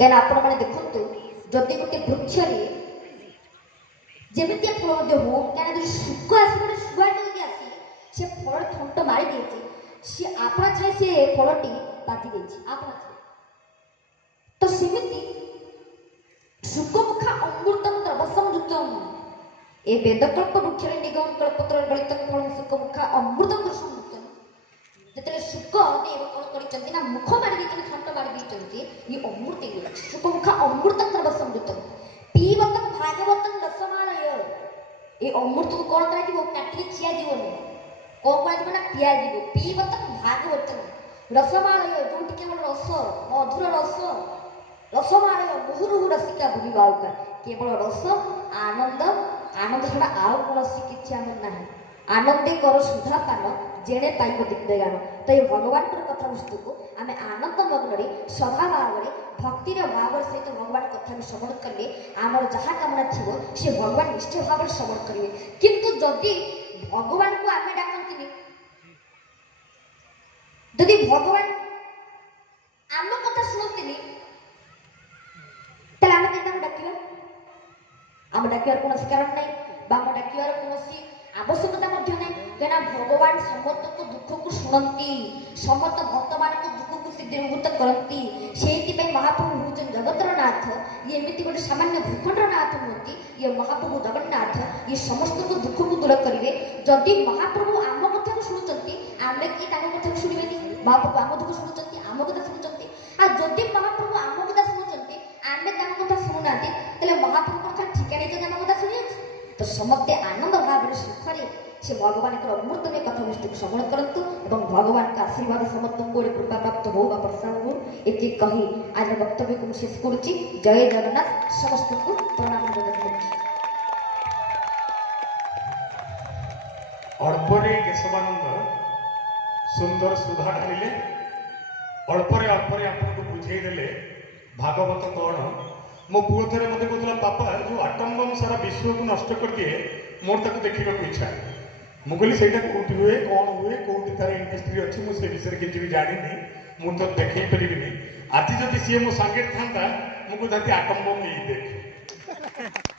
क्या आपण मैंने देखु जदि गोटे वृक्ष जमी फल हो क्या शुक आस शुआ जल्दी आसी से फल थंट मारी दे सी आपा छाए से फलटी बाजी दे आपा तो सेमिति शुकमुखा अमृतम द्रवसम युतम ए वेदकल्प वृक्ष निगम कल्पत्र गलित फल शुकमुखा अमृतम द्रवसम युतम जेतले शुक देव कौन करिसंती ना मुख मारी देचन थंट मारी देचंती ये अमृत शुकमुखा अमृतम द्रवसम युतम पीवतम भागवतम रसमालय ए अमृत को कौन करा जीवो काटिके खिया जीवो कौन करा जीवो ना पिया जीवो पीवतम भागवतम रसमालय जोटी केवल रस मधुर रस रसमालय मुहुरुहु रसिका बुझीबाउका केवल रस आनंद आनंद छड़ा आउ कौनसी किछि आम नाही आनंदे कर सुधा पान जेणे पाइब दिग्दयान तो ये भगवान कथा वस्तु को आम आनंद मग्न सदा भाव भक्तिर भाव सहित भगवान कथा भी श्रवण कले आमर जहाँ कामना थी से भगवान निश्चय भाव श्रवण करेंगे किंतु जदि भगवान को आम डाकती जदि भगवान आम कथा शुणती आम डाकिया आम डाकियार कौन कारण ना आम डाकियार कौन आवश्यकता कहना भगवान समस्त को दुख को शुणती समस्त भक्त मान दुख को दृढ़ीभूत करती से महाप्रभु हूँ जगतर नाथ ये एमती गोटे सामान्य भूखंडर नाथ नुहति ये महाप्रभु जगन्नाथ ये समस्त को दुख को दूर करेंगे जदि महाप्रभु आम कथा को शुणुंट आम कि कथा शुणे महाप्रभु आम दुख शुणुंट आम कथा शुणुंट आ जदि महाप्रभु आम कथा शुणुंट आम कथा शुणुना महाप्रभु कथा ठिकाने आम कथा शुणी तो समस्ते आनंद भाव सुखरे से भगवान अमृतमय कथा वस्तु को श्रवण करतु और भगवान का आशीर्वाद समस्त को कृपा प्राप्त हो प्रसाद हो ये कही आज वक्तव्य को शेष करुच्ची जय जगन्नाथ समस्त को प्रणाम अल्परे केशवानंद सुंदर सुधा ढाले अल्परे अल्परे आपको बुझेदेले भागवत कौन मो पुओ थे मत कहला पापा जो आटम बम सारा विश्व को नष्ट कर दिए मोर तक देखा इच्छा मुझे से कौटी हुए कौन हुए कौटी तार इंडस्ट्री अच्छी मुझे विषय किसी भी जानी मुझे तो देखे पारि आज जब सी मो सागे था मुझे आटम बम नहीं देख